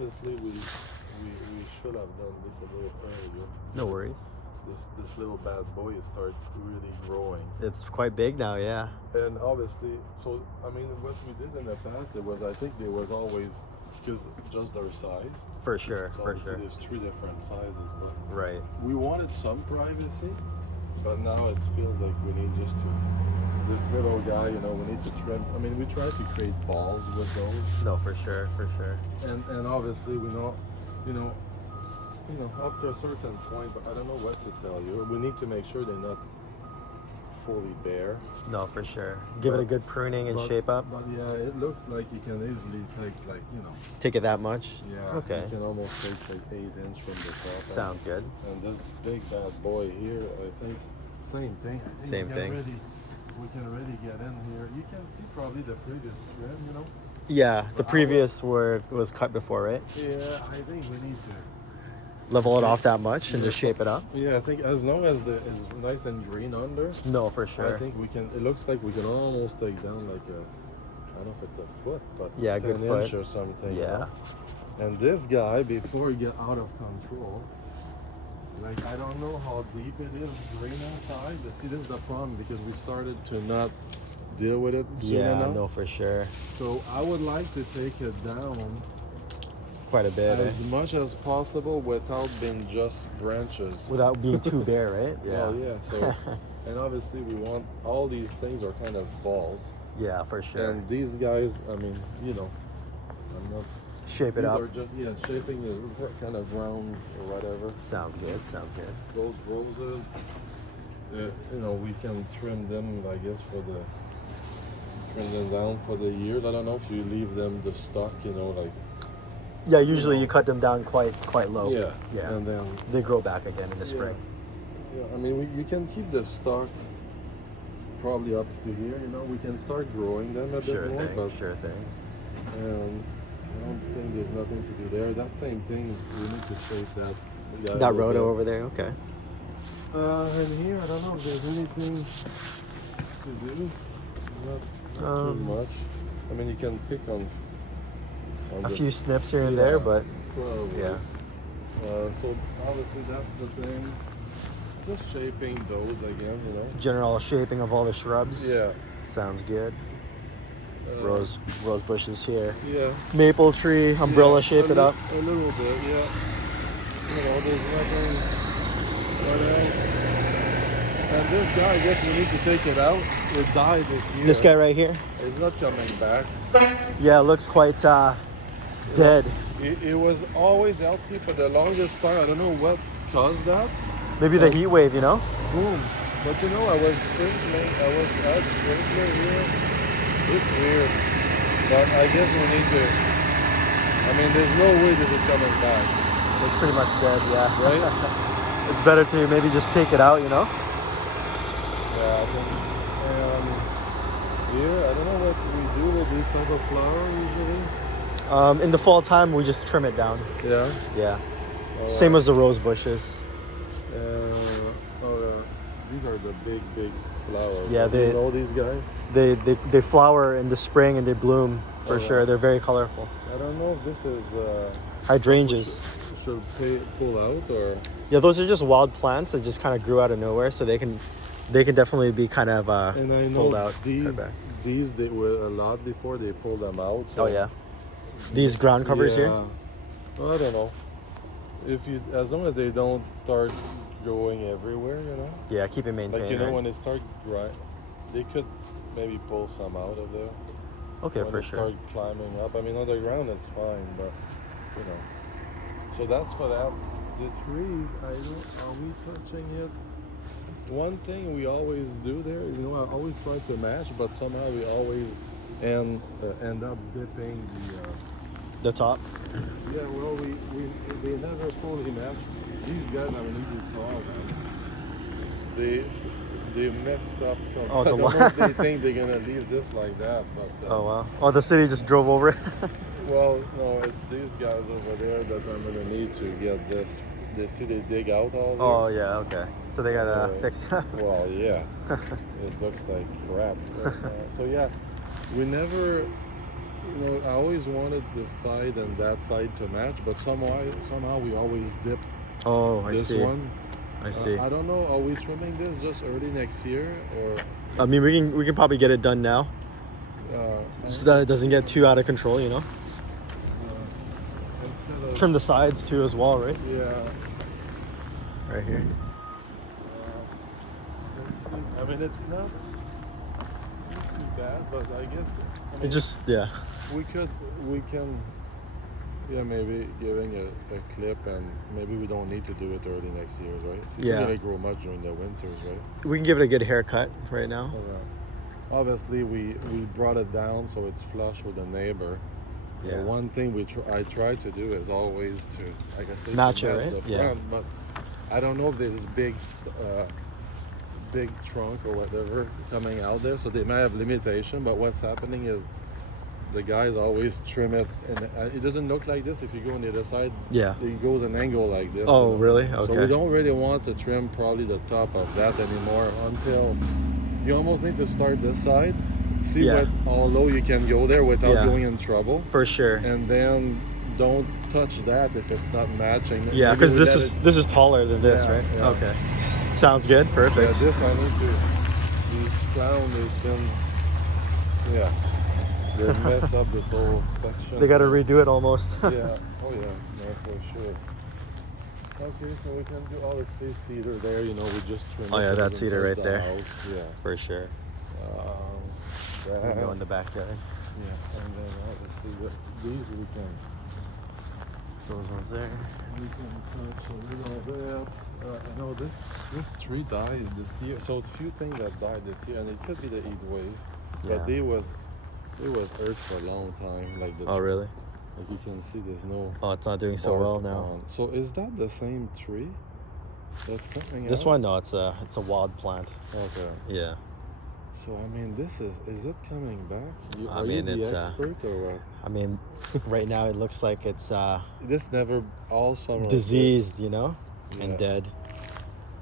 obviously we should have done this a little earlier. No worries. This little bad boy start really growing. It's quite big now, yeah. And obviously, so I mean, what we did in the past, it was I think there was always because just their size. For sure, So for obviously sure. there's three different sizes, but Right. we wanted some privacy, but now it feels like we need just to this little guy, you know, we need to trim. I mean, we try to create balls with those, No, for sure, for sure. and obviously we know, you know, up to a certain point, but I don't know what to tell you. We need to make sure they're not fully bare. No, for sure. Give it a good pruning and But- shape up. But yeah, it looks like you can easily take like, Take it that much? yeah, Okay. you can almost take like 8 inch from the top. Sounds good. And this big bad boy here, I think, same thing. I think Same we thing. We can already get in here. You can see probably the previous trim, Yeah, the previous word was cut before, right? Yeah, I think we need to. Level it off that much and just shape it up? Yeah, I think as long as it's nice and green under, No, for sure. I think we can. It looks like we can almost take down like I don't know if it's a foot, but Yeah, 10 good foot. inch or something. Yeah. And this guy, before he get out of control, like I don't know how deep it is green inside, but see this is the problem because we started to not deal with it soon Yeah, enough. no, for sure. So I would like to take it down Quite a bit, as much as possible without being just branches. Without being too bare, right? Well, yeah. So, and obviously we want all these things are kind of balls. Yeah, for sure. And these guys, I mean, I'm not. Shape it These up. are just shaping it kind of rounds or whatever. Sounds good, sounds good. Those roses, we can trim them, I guess, trim them down for the years. I don't know if you leave them the stock, like. Yeah, usually you cut them down quite low. Yeah. Yeah. And then. They grow back again in the spring. Yeah, I mean, you can keep the stock probably up to here. We can start growing them a Sure bit more, thing, but sure thing. I don't think there's nothing to do there. That same thing, we need to shape that. guy That a little roto bit. over there, okay. And here, I don't know if there's anything to do. Not too much. I mean, you can pick on A the- few snips here and Yeah. there, but Probably. yeah. So obviously that's the thing. Just shaping those again, General shaping of all the shrubs. Yeah. Sounds good. Uh, Rose bushes here. Yeah. Maple tree, umbrella, Yeah, shape it up. A little bit, yeah. There's nothing. And this guy, I guess we need to take it out. It died this year. This guy right here. It's not coming back. Yeah, it looks quite dead. It was always healthy for the longest time. I don't know what caused that. Maybe the heat wave, Boom. But I was sprinkling. I had sprinkler here. It's weird. But I guess we need to. I mean, there's no way that it's coming back. It's pretty much dead, yeah. Right? It's better to maybe just take it out, Yeah, I think. Here, I don't know what we do with these type of flower usually. In the fall time, we just trim it down. Yeah. Yeah. Same as the rose bushes. These are the big flowers. Yeah, You know these guys? They flower in the spring and they bloom for yeah. sure. They're very colorful. I don't know if this is Hydrangeas. should pull out or. Yeah, those are just wild plants that just kind of grew out of nowhere, so they can definitely be kind of And I know pulled out. these cut back. these they were a lot before they pulled them out. So Oh yeah. These ground covers here. Well, I don't know. As long as they don't start going everywhere, Yeah, keep it maintained. Like right? when they start they could maybe pull some out of there. Okay, When for they sure. start climbing up. I mean, on the ground it's fine, but So that's for that. The trees, are we touching it? One thing we always do there, I always try to match, but somehow we always end up dipping The top. Yeah, well, they never fully match. These guys are really tall, man. They messed up. Oh, I the don't one- know if they think they're gonna leave this like that, but. Oh wow. Oh, the city just drove over it. Well, no, it's these guys over there that I'm gonna need to get this. They see they dig out all this. Oh yeah. Okay. So they gotta fix. Well, yeah. It looks like crap. But, so yeah, we never You know, I always wanted this side and that side to match, but somehow we always dip Oh, I this see. one. I see. I don't know. Are we trimming this just early next year, or I mean, we can probably get it done now, so that it doesn't get too out of control. You know, instead of trim the sides too as well, right? yeah? Right here. Let's see. I mean, it's not too bad, but I guess I mean, It just yeah. we can. Yeah, maybe giving a clip, and maybe we don't need to do it early next year, right? It's Yeah. not gonna grow much during the winters, right? We can give it a good haircut right now. Obviously, we brought it down so it's flush with the neighbor. Yeah. One thing I try to do is always to, like I said, Match to it, right? the Yeah. front, but I don't know if there's big trunk or whatever coming out there, so they might have limitation. But what's happening is the guys always trim it, and it doesn't look like this if you go on the other side. Yeah. It goes an angle like this. Oh, you know? really? So Okay. we don't really want to trim probably the top of that anymore until you almost need to start this side, see Yeah. how low you can go there without Yeah. going in trouble, For sure. and then don't touch that if it's not matching. Yeah, Maybe because we this let is it- this is taller than this, Yeah, right? yeah. Okay. Sounds good. Yeah, Perfect. this I need to. These clown has been. Yeah. They mess up this whole section. They got to redo it almost. Yeah. Oh yeah. No, for sure. Okay, so we can do all the space cedar there. You know, we just trim. Oh, it yeah, so that we cedar can right touch there. the house. Yeah. For sure. That, Go in the backyard. yeah, and then obviously these we can. Those ones there. We can touch a little bit. I know this tree died this year. So a few things that died this year, and it could be the heat wave. Yeah. But it was earth for a long time. Like the Oh, really? like you can see, there's no. Oh, it's not doing so bark well now. on. So is that the same tree that's coming This out? one, no, it's a wild plant. Okay. Yeah. So I mean, is it coming back? I Are mean, you it's, the expert or what? I mean, right now it looks like it's This never all summer. diseased, you know, Yeah. and dead.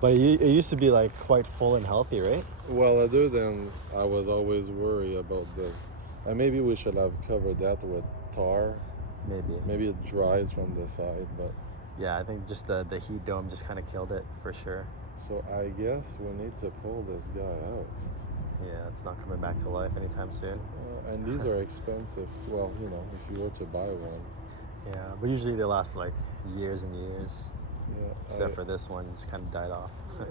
But it used to be like quite full and healthy, right? Well, other than I was always worried about the. Maybe we should have covered that with tar. Maybe. Maybe it dries from the side, but Yeah, I think just the heat dome just kind of killed it for sure. so I guess we need to pull this guy out. Yeah, it's not coming back to life anytime soon. And these are expensive. Well, you know, if you were to buy one. Yeah, but usually they last for like years and years. Yeah. Except for this one, just kind of died off. Yeah,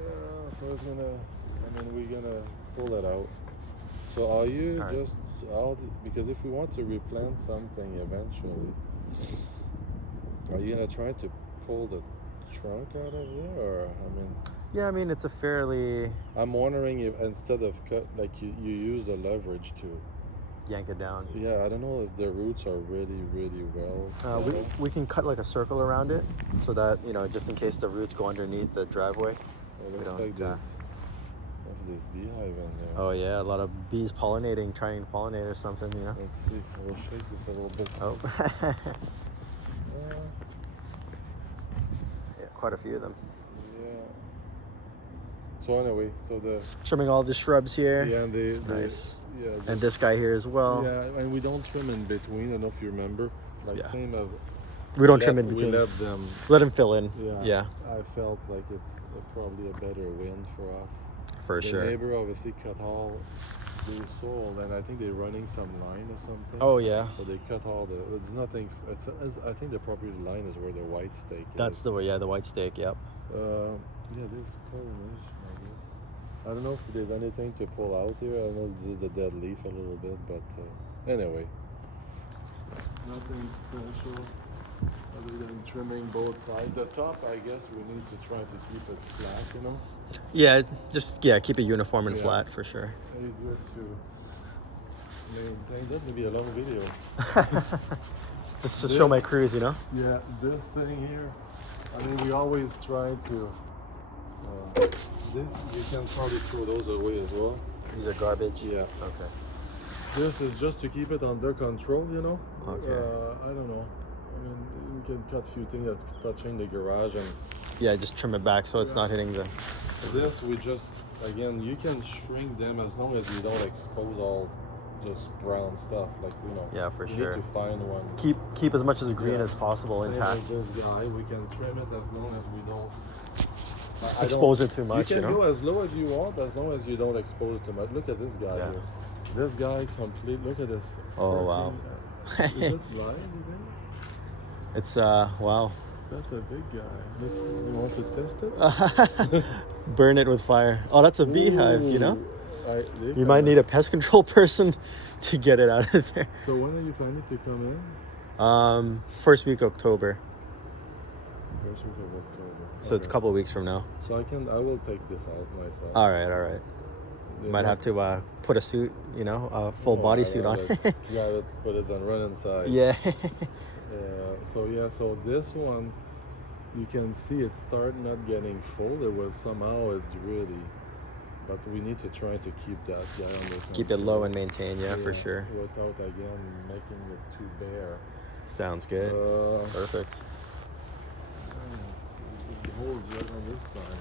so it's gonna. I mean, we're gonna pull it out. So are you All right. just out? Because if we want to replant something eventually, are you gonna try to pull the trunk out of there, or I mean? Yeah, I mean it's a fairly I'm wondering if instead of cut, like you use the leverage to. yank it down. Yeah, I don't know if the roots are really well. We can cut like a circle around it so that just in case the roots go underneath the driveway. It looks don't, like this beehive in there. Oh yeah, a lot of bees pollinating, trying to pollinate or something. Let's see. We'll shake this a little bit. Oh, Uh, yeah, quite a few of them. yeah. So anyway, so the Trimming all the shrubs here. yeah, and Nice. yeah, And this guy here as well. yeah, and we don't trim in between. I don't know if you remember. Like Yeah. same of We don't trim in we between. let them. Let him fill in. Yeah. I felt like it's probably a better wind for us. For The sure. neighbor obviously cut all the soil, and I think they're running some line or something. Oh yeah. So they cut all the. It's nothing. I think the property line is where the white stake That's is. the way. Yeah, the white steak. Yep. Yeah, this is pollination, I guess. I don't know if there's anything to pull out here. I know this is the dead leaf a little bit, but anyway. Nothing special other than trimming both sides. The top, I guess we need to try to keep it flat, Yeah, just keep it uniform and Yeah. flat for sure. Easier to maintain. This will be a long video. Just to show my crews, Yeah, this thing here, I mean, we always try to. This, you can probably throw those away as well. These are garbage. Yeah. Okay. This is just to keep it under control, Okay. I don't know. I mean, you can cut a few things that's touching the garage, and Yeah, just trim it back so it's not hitting the. this we just, again, you can shrink them as long as you don't expose all just brown stuff. Like Yeah, for you sure. need to find one. Keep as much of the green Yeah. as possible Same intact. with this guy, we can trim it as long as we don't Expose it too much, You you can know? go as low as you want, as long as you don't expose it too much. Look at this guy Yeah. here. This guy complete. Look at this. Oh, wow. Is it live? You think? It's wow. That's a big guy. You want to test it? Burn it with fire. Oh, that's a beehive, you know? Ooh, You might need a pest control person to get it out of there. So when are you planning to come in? First week October. First week of October. So it's a Okay. couple of weeks from now. So I will take this out myself. All right. You Might know? have to put a suit, you know, a full Oh, body I suit love on. it. Grab it, put it on, run inside. Yeah. So this one, you can see it start not getting full. It was somehow it's really, but we need to try to keep that guy under Keep it low control. and maintain, yeah, for sure. Without again making it too bare. Sounds good. Perfect. The holes right on this side.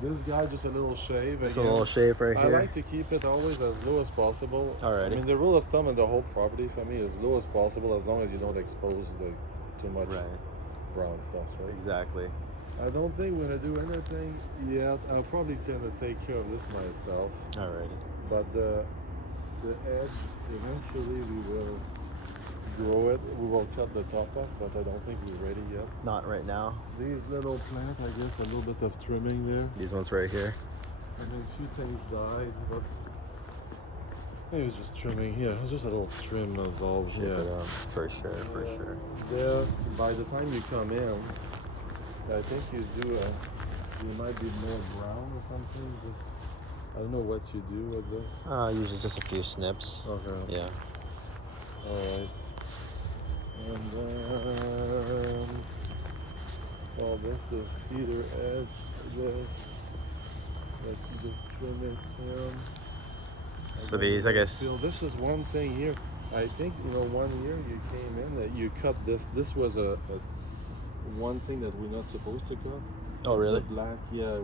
This guy just a little shave. Just a again. little shave right I here. like to keep it always as low as possible. Alrighty. I mean, the rule of thumb in the whole property for me is low as possible, as long as you don't expose too much brown stuff, right? Exactly. I don't think we're gonna do anything yet. I'll probably tend to take care of this myself. Alrighty. But the edge, eventually we will grow it. We will cut the top off, but I don't think we're ready yet. Not right now. These little plants, I guess, a little bit of trimming there. These ones right here. I mean, a few things died, but it was just trimming here. It was just a little trim of all Shape here. it up. For sure. There, by the time you come in, I think you might be more brown or something. Just, I don't know what you do with this. Usually just a few snips. Okay. Yeah. Alright. And then, well, this is cedar edge. Like you just trim it here. So these, I guess. This is one thing here. I think 1 year you came in that you cut this. This was a one thing that we're not supposed to cut. Oh, really? The black, yeah.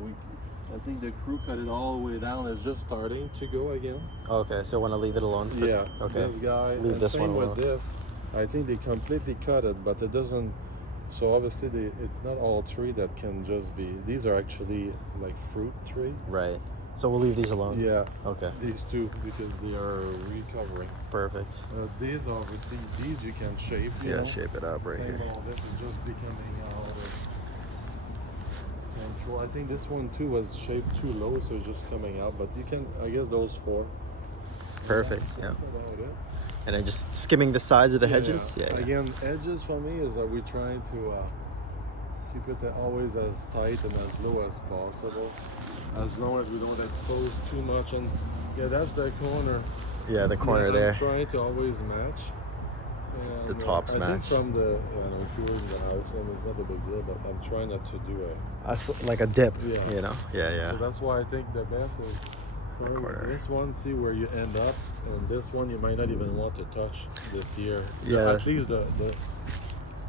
I think the crew cut it all the way down. It's just starting to go again. Okay, so want to leave it alone? For, Yeah. Okay. This guy. Leave and this same one with alone. this. I think they completely cut it, but it doesn't. So obviously, it's not all tree that can just be. These are actually like fruit tree. Right. So we'll leave these alone? Yeah. Okay. These two because they are recovering. Perfect. These obviously, these you can shape. You know? Shape it up right Same here. all this is just becoming out of control. I think this one too was shaped too low, so it's just coming out. But you can, I guess, those four. Perfect. Yeah. That's about it. And then just skimming the sides of the hedges? Yeah. Again, edges for me is that we're trying to keep it always as tight and as low as possible, as long as we don't expose too much. And yeah, that's the corner. Yeah, the corner I'm there. trying to always match. The And, tops I match. think from the, if you're in the house, and it's not a big deal, but I'm trying not to do it. Like a dip, Yeah. you know? Yeah. So that's why I think the best is start with corner. this one, see where you end up, and this one you might not even want to touch this year. Yeah. At least the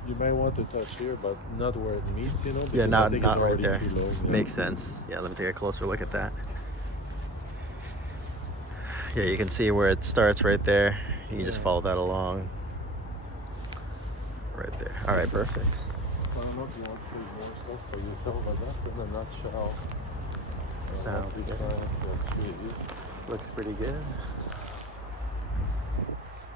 you may want to touch here, but not where it meets, because Yeah, I not think it's right already there. too low, yeah. Makes sense. Yeah, let me take a closer look at that. Yeah, you can see where it starts right there. You can just follow that along. Right there. All right, perfect. I'm not wanting more stuff for yourself, but that's in a nutshell. Sounds what we good. try to achieve. Looks pretty good.